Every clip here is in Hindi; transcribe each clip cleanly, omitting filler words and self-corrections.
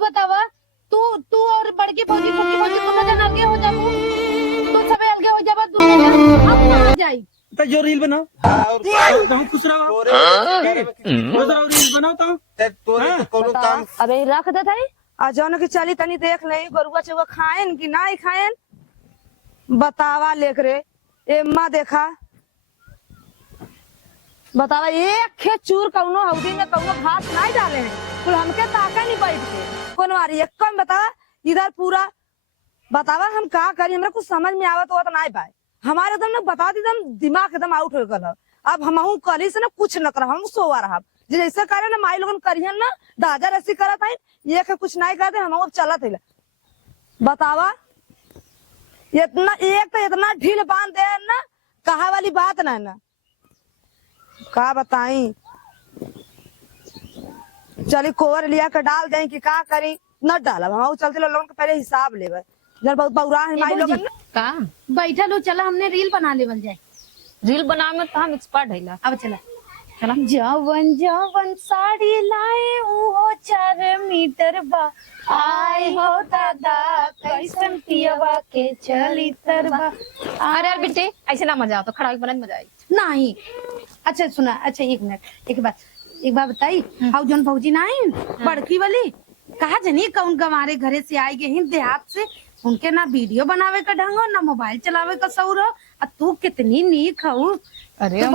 बतावा तू और बड़की भौजी छोटकी भौजी दोनों जन अलगे हो जाबू, तू सबे अलगे हो जाबा दोनों जन, हम कहां जाई? तो जो रील बनाओ तो खुश रहो, रील बनाओ तो तोरे कोनो काम अबे रख दे थाई आ जौन की चली तनी देख ले गरुआ चुआ खाएन कि नहीं खाएन बतावा लेक रे एम्मा देखा बतावा एक खे चूर कौनो हौदी में कौनो घास नहीं डाले हैं कुल हमके ताका नहीं बैठ के कौन वारी एक कम बतावा इधर पूरा बतावा हम का करी हमरा कुछ समझ में आवत होत नहीं पाए हमारे एकदम ना बता दी एकदम दिमाग एकदम आउट हो गल अब हम कली से ना कुछ न कर हम सोवा रहा जैसे करे ना माई लोगन करियन ना दादा रसी करत है ये के कुछ नहीं करते हम अब चलत है बतावा इतना एक तो इतना ढील बांध दे ना कहा वाली बात ना ना का बताई चली कोवर लिया के डाल दें कि का करी न डालब हम चलते लोगन के पहले हिसाब लेवे जब बहुत बौरा है माई लोगन का बैठल हो चला हमने रील बना लेवल जाए। रील बनावे में तो हम एक्सपर्ट हैला। अब चला चला जवन जवन साड़ी लाए वो 4 मीटर बा आए हो दादा कैसन पियवा के चली तरबा। अरे यार बेटे ऐसे ना मजा आता, खड़ा होके बनाने में मजा आई। नहीं अच्छा सुना, अच्छा एक मिनट एक बात बताई हाउ जौन भौजी ना आई बड़की वाली कहा जनी कौन गंवारे घरे से आई गई देहात से उनके ना वीडियो बनावे का ढंग हो ना मोबाइल चलावे का सौर हो और तू कितनी नीक हो। अरे तो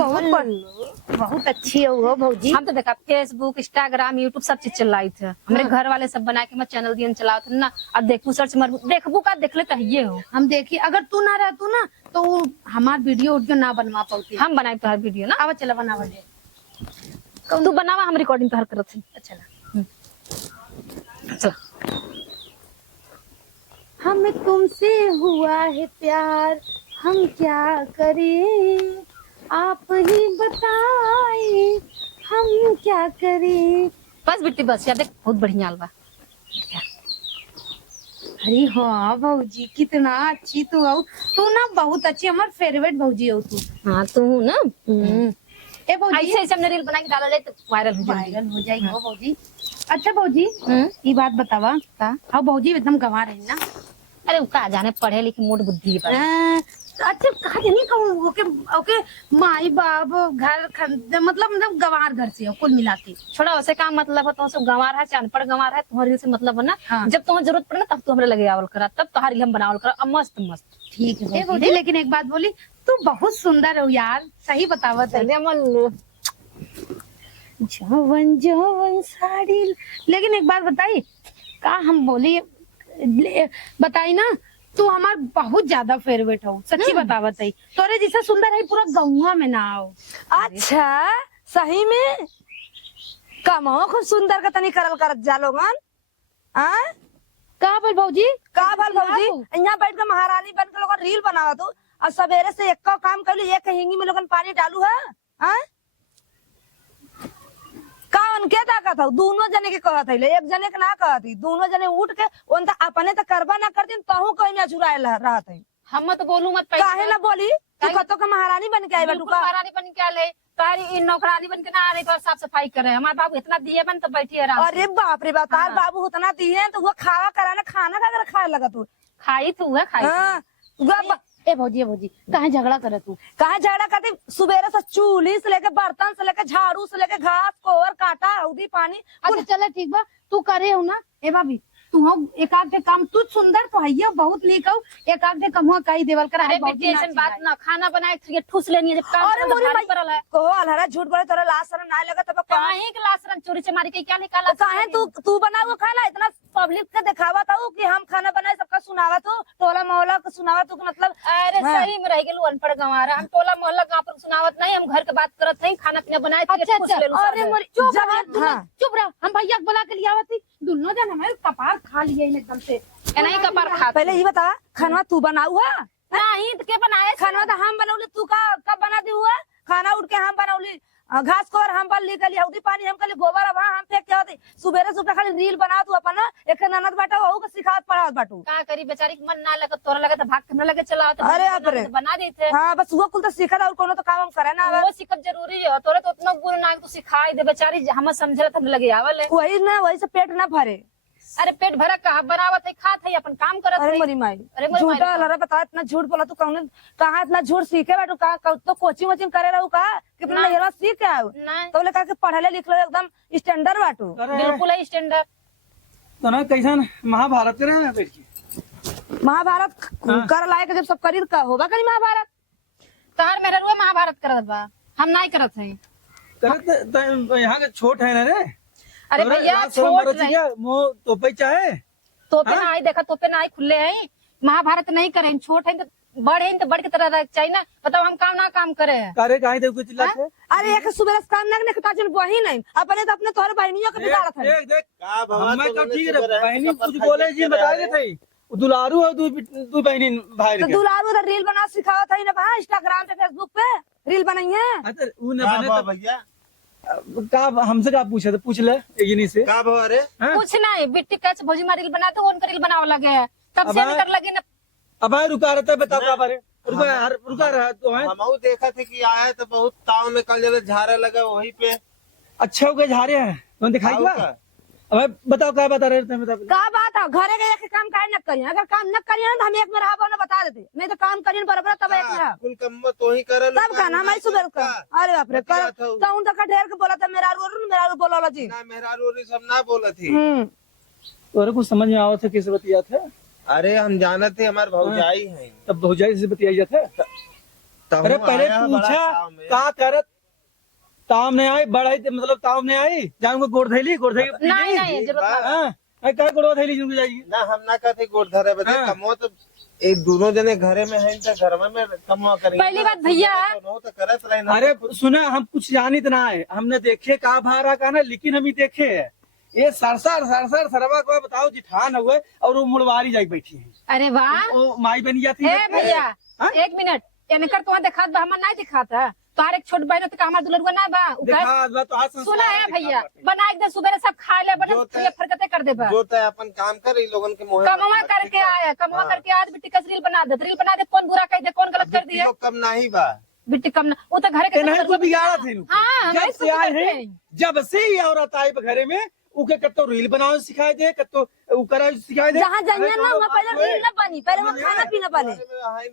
बहुत अच्छी हो भौजी। हम तो देखा फेसबुक इंस्टाग्राम यूट्यूब सब चीज चलाई थे हमारे घर वाले सब बना के मैं चैनल दिए चलाओ थे ना और देखू सर्च मार देखबू का देख ले तो ये हो हम देखी अगर तू ना रहतू ना तो हमार वीडियो ना बनवा पाती हम बनाए तो हर वीडियो ना। अब चला बनावा दे तू बनावा हम रिकॉर्डिंग तो हर करत थी। चला चल हमें तुमसे हुआ है प्यार हम क्या करें आप ही बताए हम क्या करें। बस बेटी बस यार देख बहुत बढ़िया अलवा। अरे हाँ भौजी कितना अच्छी तू हो, तू ना बहुत अच्छी हमार फेवरेट भौजी हो तू। हाँ तू ना ए भौजी ऐसे ऐसे हमने रील बना के डाला ले तो वायरल हो जाएगी। वायरल हो जाएगी हो भौजी। अच्छा भौजी ये बात बतावा का हाँ भौजी एकदम गंवा रही ना। अरे वो का जाने पढ़े लिखे मोट बुद्धि पर अच्छा कहा नहीं कहूँ ओके ओके माई बाप घर मतलब गंवार घर से हो कुल मिला के छोड़ा उसे का मतलब है तो सब गंवार है चांद पड़ गंवार है तुम्हारे से मतलब है ना। हाँ। जब तुम्हें जरूरत पड़े ना तब तू हमरे लगे आवल करा तब तुम्हारी हम बनावल करा मस्त मस्त। ठीक है भौजी लेकिन एक बात बोली तू बहुत सुंदर हो यार सही बतावत है। जवन जवन साड़ी लेकिन एक बात बताई का हम बोली बताई ना तू हमार बहुत ज्यादा फेवरेट हो सच्ची बतावत है तोरे जैसा सुंदर है पूरा गौवा में ना हो। अच्छा सही में कमो खूब सुंदर का तनी करल करत जा लोगन का बोल भौजी का भल भौजी यहाँ बैठ के महारानी बन के लोगन रील बनावा तू और सवेरे से एक का काम कर एक हिंगी में लोगन पानी डालू है का उनके ताकत हो दोनों जने के कहत है एक जने के ना कहत है दोनों जने उठ के उन त अपने तो करबा ना करती तहू कहीं में अचुराए रहत है हम मत बोलू मत काहे ना बोली तू कतो के महारानी बन के आई बिल्कुल बटुका महारानी बन के आले तारी नौकरानी बन के ना आ रही तो साफ सफाई करे हमारे बाबू इतना दिए बन तो बैठी आराम से। अरे बाप रे बाप तार बाबू उतना दिए तो वो खावा कराना खाना का खाए लगा तू खाई तू है खाई हाँ ए भौजी कहाँ झगड़ा करे तू कहा झगड़ा करती सुबेरे से चूल्ही से लेके बर्तन से लेके झाड़ू से लेके घास कोवर काटा हल्दी पानी अच्छा चला ठीक बा तू करे हो ना ए भाभी तू हो एक आध काम तू सुंदर तो है बहुत नीक हो एक आध काम कही देवल कर। अरे बेटी ऐसे बात ना खाना बनाए थे ठूस लेनी है जब काम अरे मोरी भारी पड़ल है को अलहरा झूठ बोले तोरा लाश शरम ना लगा तब काहे के लाश रन चोरी से मारी के क्या निकाला काहे तू बनाओ खाना इतना पब्लिक का दिखावा था कि हम खाना बनाए सबका सुनावा तो टोला मोहल्ला को सुनावा तो मतलब अरे सही में रह गेलू अनपढ़ गंवारा हम टोला मोहल्ला गांव पर सुनावत नहीं हम घर के बात करत नहीं खाना पीना बनाए थे अच्छा ठूस लेलू अरे सब। मोरी चुप रह हम भैया बुला के लिया आवत दोनों जन हमारे कपार खा लिए एकदम से नहीं कपार खा पहले ये बता खाना तू बनाऊ है नहीं तो के बनाए खाना तो हम बनौली तू का कब बना दी हुआ खाना उठ के हम बनौली घास को हम बल ली कली हल्दी पानी हम कली गोबर अब हम फेंक के होती सुबेरे सुबह खाली रील बना तू अपन एक ननद बाटा वहू के सिखात पढ़ात बाटू का करी बेचारी के मन ना लगे तोरा लगे तो भाग के हमरा लगे चला तो अरे बाप रे। बना देते हाँ बस वो कुल तो सीखा और कोनो तो काम हम करे ना वो सिखत जरूरी है तोरे तो उतना गुण ना तो सिखाई दे बेचारी हम समझे हम लगे आवल है वही ना वही से पेट ना भरे अरे पेट भरा का बनावत है खात है अपन काम करत अरे है मरी माई अरे मोरी माई झूठा लड़ा बता, इतना झूठ बोला तू कहाँ इतना झूठ सीखे बैठू कहा तो कोचिंग वोचिंग करे रहू कहा कितना ना। नहरवा सीख के आओ नहीं तो बोले कहा कि पढ़ले लिखले एकदम स्टैंडर्ड बाटू। अरे बिल्कुल है स्टैंडर्ड। तो ना कैसन महाभारत करे ना बैठ के महाभारत कर लायक जब सब करी का होगा कहीं महाभारत। तहर मेरे रुआ महाभारत करत बा, हम नहीं करत है। करत यहाँ के छोट है ना रे। अरे तोरा भैया लाज शरम छोट बरत रहे क्या मोह तोपे चाहे तोपे हाँ? ना आई देखा तोपे ना आई खुले है महाभारत नहीं करे छोट है तो बड़ है तो बड़ की तरह रह चाहिए ना। बताओ हम काम ना काम करे हैं। करे काहे दे कुछ चिल्ला के अरे एक सुबह से काम ना करता जन वही नहीं अपने तो अपने तोहरे बहनियों के बिगाड़त है। देख देख का भवा हमें तो तुमने ठीक सुबह है बहनी सब कुछ खाई बोले के जी रहे बता हैं। दे थई दुलारू है तू बहनी भाई तो के दुलारू उधर रील बना सिखावत है ना भाई इंस्टाग्राम पे फेसबुक पे रील बनाइए। अच्छा ऊ न का बने भवा तो भैया का हमसे का पूछा तो पूछ ले इन्हीं से का भवा रे हाँ? कुछ नहीं बिट्टी कैसे भोजी मारी बना तो उनका रील बनावे लगे है तब से अब कर लगे ना। अब भाई रुका रहता है बताओ का बारे रुका रहा तो है हम देखा थे कि आया तो बहुत ताव में कल जरा झाड़ा लगा वहीं पे। अच्छा हो गए झारे हैं तुम दिखाई आओ हुआ का? अब बताओ क्या बता रहे थे बता का बात है घरे गए के काम काहे न करिए अगर काम न करिए ना तो हम एक में रहा ना बता देते नहीं तो काम करिए बराबर तब एक में रहा कुल कम तो ही करल तब का नाम आई सुबह का। अरे बाप रे कर तो उन तक ढेर के बोला था मेरा रू बोला जी। ना मेहरारू सब ना बोला थी। और कुछ समझ में आओ थे किस बतिया थे अरे हम जाना थे हमारे भौजाई हैं तब भौजाई से बतिया थे। तो अरे हम पहले आया बड़ा पूछा ताव में। का करत ताव ने आई बढ़ाई मतलब ताव ने आई जान को गोड़ थैली नहीं नहीं जरूरत नहीं। हां का गोड़ थैली जुन जाएगी ना हम ना कहते गोड़ धरे बदे हाँ। कमो तो एक दोनों जने घरे में हैं तो घर में कमवा करेंगे। पहली बात भैया तो करत रहे ना। अरे सुना हम कुछ जानित ना है हमने देखे का भारा का ना लेकिन हम ही देखे है ये सरसर सरवा को बताओ जिठान हुए और वो मुड़वारी जाई बैठी है अरे वाह वो माई बनी जाती ए है भैया हाँ? एक मिनट इनकर तो दिखात बा हमर नहीं दिखाता तोहार एक छोट बहन तो हमार दुलरुआ ना बा उ कहे- देखा तो हाथ सुना है भैया बना एक दिन सुबह सब खा ले बना जो ते- ये फरकते कर दे बा जो तय अपन काम कर इन लोगन के मुँह कमवा करके आया कमवा हाँ। करके आज बिट्टी कस रील बना दे कौन बुरा कह दे कौन गलत कर दिया कम नहीं बा बिट्टी कम ना वो तो घर के नहीं को बिगाड़ा थे हाँ, जब नहीं से आए करते हैं हैं। जब से ही औरत आई घरे में उके कत्तो रील बनाओ सिखाए दे कत्तो उकरा सिखाए दे जहाँ जाइए ना वहाँ पहले रील न बनी पहले वहाँ खाना पीना बने।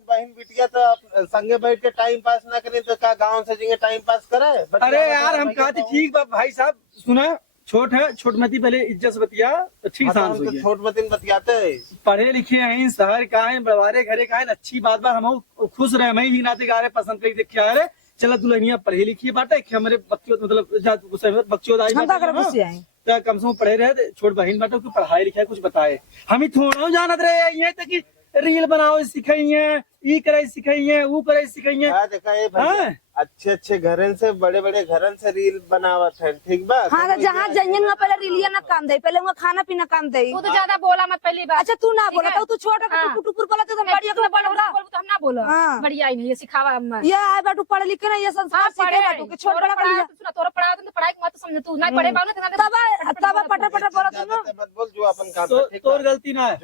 बहन बिटिया तो आप संगे बैठ के टाइम पास ना करें तो का गाँव से जिंगे टाइम पास करे। अरे यार हम कहते ठीक बा भाई साहब सुना छोट है छोटमती पहले इज्जत से बतिया तो ठीक शांत तो होइए छोट मतीन बतियाते हैं। पढ़े लिखे हैं शहर का है बड़वारे घरे का है अच्छी बात बा हम खुश रहे मैं ही नाते गा रहे पसंद करके देख के आ रहे चलो दुल्हनिया पढ़े लिखी बाटा हमारे बच्चों मतलब बच्चों हम का करे खुशी आई तो कम से कम पढ़े रहे छोट बहन बाटो की पढ़ाई लिखाई कुछ बताए हम ही थोड़ा जानत रहे ये तक कि रील बनाओ सिखाइए ई करे सिखाइए वो करे सिखाइए हाँ, देखा ये भैया, हाँ। अच्छे घरन से बड़े घरन से रील बनावत है ठीक बा। हाँ तो जहाँ जाइए ना पहले रीलिया ना काम दे पहले वहाँ खाना पीना काम दे। तू तो ज्यादा बोला मत पहली बार अच्छा तू ना ठीक बोला है? तो तू छोटा हाँ। टुकुर बोला तो बढ़िया तू बोल तो हम ना बोलो हाँ। बढ़िया ही नहीं ये सिखावा हम ये आए बाटू पढ़े लिखे ना ये संस्कार सीखे बाटू के छोट बड़ा कर लिया सुना तोरा पढ़ा तो पढ़ाई मत समझ तू नहीं पढ़े बानो तब पटा पटा बोला तू ना। मत बोल जो अपन काम कर, ठीक तोर बा। गलती ना है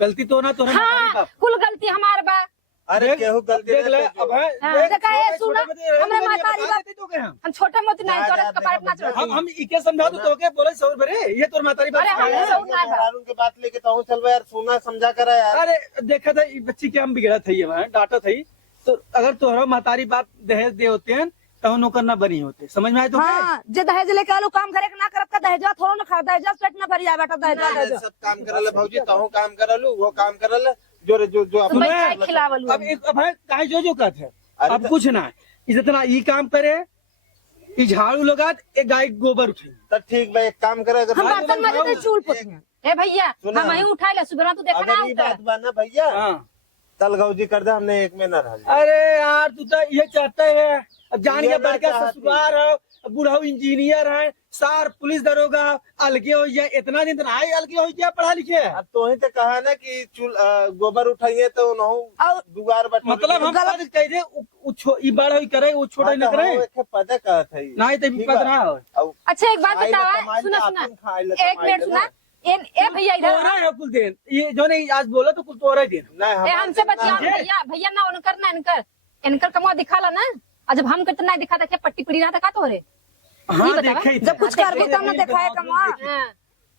गलती तो ना तोरा हाँ कुल गलती हमार बा अरे केहू गलती देख ले नहीं अब जो। है हाँ, देखा है, सुना, हमरे मातारी बाप- हम छोटा मोटी नहीं जा, तोरा जा, कपार देखो, ना चढ़ देखो। हम इके समझा तो के बोले सौर भरे ये तोर मातारी बात अरे, सिखाई हमने है। सब- ना बा। मेहरारू के बात लेके तो चलवा यार सुना समझा करा यार। अरे देखा था ये बच्ची के हम बिगड़ा थी वहाँ डांटा थी तो अगर तोहरा मातारी बाप दहेज दे होते हैं तो नौकर ना बनी होते समझ में आए तो हाँ जे दहेज लेके आलू काम करे के ना करत का दहेजवा थोड़ा ना खा दहेजवा पेट ना भरी आए बेटा दहेजवा मैंने दहेजवा सब काम करल भौजी तहु काम करलू वो काम करल जो अपन भाई सुने, काय खिलावलू अब एक अब है काहे जो कहते हैं अरे अब तो- कुछ ना जितना ई काम करे ई झाड़ू लगा एक गाय के गोबर उठे तो ठीक भाई एक काम करे अगर हम बर्तन माजे तो चूल पोतिया ए भैया सुना। हम ही उठा ले सुबह तू देखना अगर ये उठा बात बा ना भैया हाँ तलगौजी कर दे हमने एक में न रह अरे यार तू तो ये चाहता है अब जान ये के ना बड़का चाहती। ससुराल है बूढ़ा इंजीनियर है सार पुलिस दरोगा अलगे हो जाए इतना दिन तो आई अलगे हो जाए पढ़ा लिखे अब तो ही तो कहा ना कि गोबर उठाइए तो नहु और दुआर बट मतलब हम बात कह दे ई बड़ा ही करे वो छोटा ही न करे पता कहत है नहीं तो ठीक पता बा। ना हो अब अच्छा एक बात खाई ले बतावा कमाई सुना ले, सुना अपन खाई ले एक कमाई मिनट ले सुना ना। ए भैया इधर तोरा है कुल दिन ये जो नहीं आज बोला तो कुल तोरा ही दिन नहीं ए हमारे हमसे से बतिया ना- भैया भैया ना उनकर ना इनकर इनकर कमवा दिखाला ना और जब हम करते नहीं दिखा था क्या पट्टी पड़ी रहा था का तोरे हाँ बतावा। देखे जब कुछ करबो तब ना देखाए कमा हाँ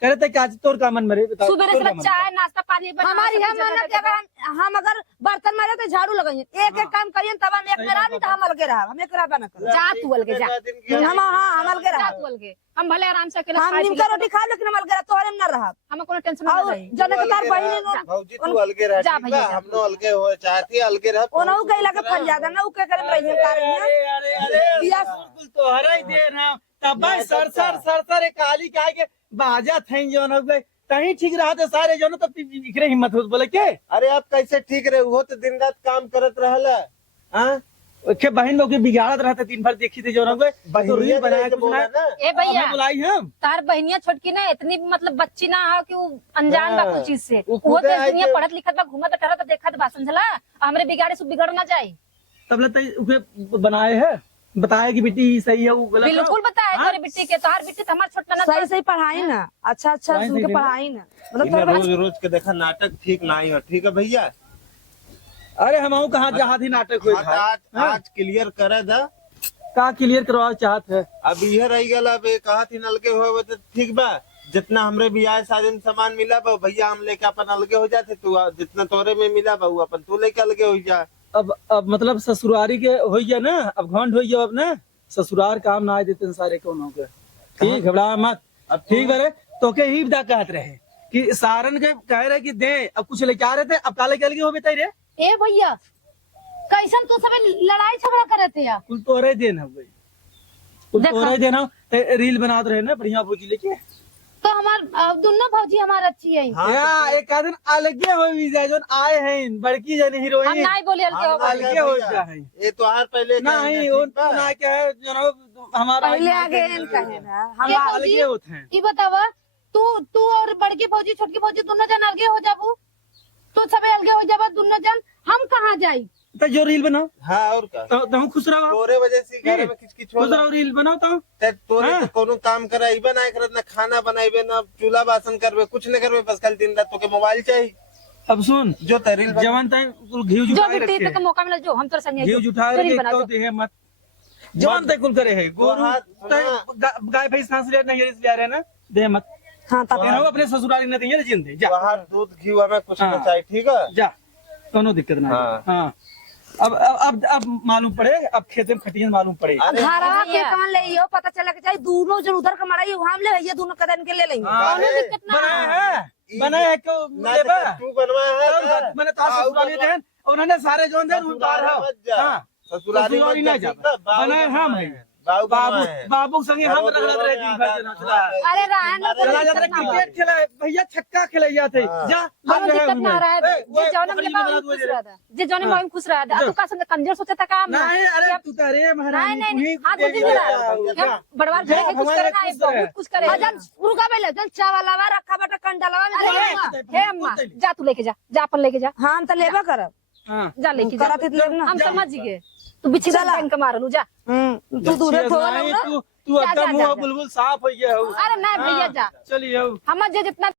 कह रहे थे कि आज तोर का मन मरे बता सुबह से चाय नाश्ता पानी बना हमारी है मानत कि अगर हम अगर बर्तन मारे तो झाड़ू लगाइए एक एक काम करिए तब हम एक में रहा नहीं तो हम अलगे रहा हम एक रहा ना कर जा तू अलगे जा हम हाँ हम अलगे जा रहा तू अलगे हम भले आराम से अकेले हम खाए नीम का रोटी खा लेकिन हम अलगे रहा तोहरे में ना रहा हमें कोनो टेंशन और नहीं जने के तार बहिनी नो भौजी तू अलगे रह जा ठीक भैया, बा जा। हमनो अलगे हो चाहती अलगे रह ओनहु गइला के फरियादा ना उ के करे में रहिए कारण अरे अरे अरे बिया- बिल्कुल तो हरा ही दे रहा तब भाई सर एक काली काय के बाजा थे जो न गए तही ठीक रहा थे सारे जो न तब इकरे हिम्मत हो बोले के अरे आप कैसे ठीक रहे वो तो दिन रात काम करत रहला हां के बहन लोग के बिगाड़त रहते दिन भर देखी थे जो न गए तो रील बनाया कुछ बोला ना ना ए भैया हमें बुलाई हम तार बहनिया छोटकी ना इतनी मतलब बच्ची ना हो कि वो अनजान बा हाँ, कुछ चीज से वो वो खुदे तो आई दुनिया के- पढ़त लिखत बा घूमत टहरत देखत बा समझला हमरे बिगाड़े से बिगड़ ना जाए तब लगता उसे बनाए है बताया कि बेटी सही है वो गलत है। बिल्कुल बताया हाँ? तोरे बिट्टी के तोहार बिट्टी तो हमार छोट ना सही सही पढ़ाई ना अच्छा अच्छा पढ़ाई सुन के सही पढ़ाई ना मतलब इन्हें तोहरे रोज रोज के देखा नाटक ठीक नहीं हो ठीक है भैया अरे हम कहाँ जहाँ थी नाटक हुई हाँ, आज आज क्लियर करे दा का क्लियर करवा चाहत है अब ये रह गया अब कहा थी नलके हुए तो ठीक बा जितना हमरे भी आए शादी में सामान मिला बा भैया हम लेके अपन अलगे हो जाते तू जितना तोरे में मिला बा वो अपन तू लेके अलगे हो जा अब मतलब ससुरारी के हो गया ना अब घंट हो गया अब ना ससुरार काम ना आए देते सारे कौन हो गए ठीक घबरा मत अब ठीक है तो के ही विदा कहत रहे कि सारन के कह रहे कि दे अब कुछ लेके आ रहे थे अब काले के अलगे हो बेटे रे ए भैया कैसन तू सब लड़ाई झगड़ा करे थे यार कुल तोरे देन हो गई कुल देखा। तोरे देन हो रील बनाते रहे ना बढ़िया भोजी लेके तो हमार दोनों भौजी हमार अच्छी है हाँ, या एक दिन अलगे हो जो आए हैं बड़की जन हम हीरोइन नहीं बोले हल्के हो हम अलगे हो जाए ये तो हार पहले नहीं उन ना क्या है जो हमारा पहले आगे इन कहे ना हम ये अलगे होते हैं ये बतावा तू और बड़की भौजी छोटकी भौजी दोनों जन अलगे हो जाबू तू सब अलगे हो जाबा दोनों जन हम कहाँ जाई तो जो रील बनाओ हाँ और का तो खुश रहो तोरे वजह से घर में किच किच खुश होला रहो रील बनाओ तो तोरे हाँ। तो कोनो काम कराइबे ना करत ना खाना बनाइबे ना चूल्हा बासन करबे कुछ नहीं करबे बस खाली दिन रात तोके मोबाइल चाहिए अब सुन जो तरील जवान टाइम घी जो जुटाए बिट्टी रखे पे मौका मिला जो हम तो संग घी जुटाए रील रखे बना तो दो दे मत जवान तय कुल करे है गोरू हाँ, गाय भैंस सांस ले नहीं ले रहे ना दे मत हाँ तब तेरा अपने ससुराली न दिए जिंदे जा बाहर दूध घी हमें कुछ हाँ। नहीं चाहिए ठीक है जा कोनो दिक्कत नहीं हाँ। हाँ अब मालूम पड़े अब खेते में खटियन मालूम पड़े अरे घरवा के भैया। कहाँ ले यो पता चला के चाहिए दोनों जन उधर का मराई हम ले ये दोनों कदन के ले लेंगे हाँ, अरे, दिक्कत ना बनाए हैं बनाए हैं क्यों ना लेबा तो तू बनवाया है तो ना? मैंने तार हाँ, ससुराली ऊपर देन उन्होंने सारे जोन देन उतार ससुराली हो मत जा। हाँ ससुराली ससुराली मत ना जा, जा ठीक ना? बाबू बनाए हम बनवाए हैं हैं। बाबू बाबू बनवाए हैं। बाबू संगे हम घरों रगड़त रहे दिन भर जना चला अरे रहन दो, चला कोई जाते दिक्कत ना हो। क्रिकेट खेला भैया छक्का खेलैया थे हाँ। जा कोनो लग रहे दिक्कत ना हैं रहा है ए, जे वो जौन बकरी में बना दो खुश ये। रहा था जे जौन हाँ। में खुश रहा था तू का संग कंजर सोचा था काम ना नहीं अरे तू तो अरे महारानी नहीं, तू ही हाथ दे मुझे दिया। जरा। जा। हम बड़वार जा, घरे के कुछ हमारे करे ना खुश रहे। बहुत कुछ करे जन रुका पहले जन चावल लवा रखा बटा कंडलवा में अरे दे हे अम्मा जा तू लेके जा जा अपन लेके जा हाँ हम तो लेबा करब हाँ जा लेके जा करत ही लेब ना हम समझ गए तू बिछी बैंक मारलू जा तू दूरे थोड़ा नहीं, ना तू जा, एकदम जा, मुंह जा। बुलबुल साफ हो गया हो अरे नहीं भैया जा चलिए हो हम जे जितना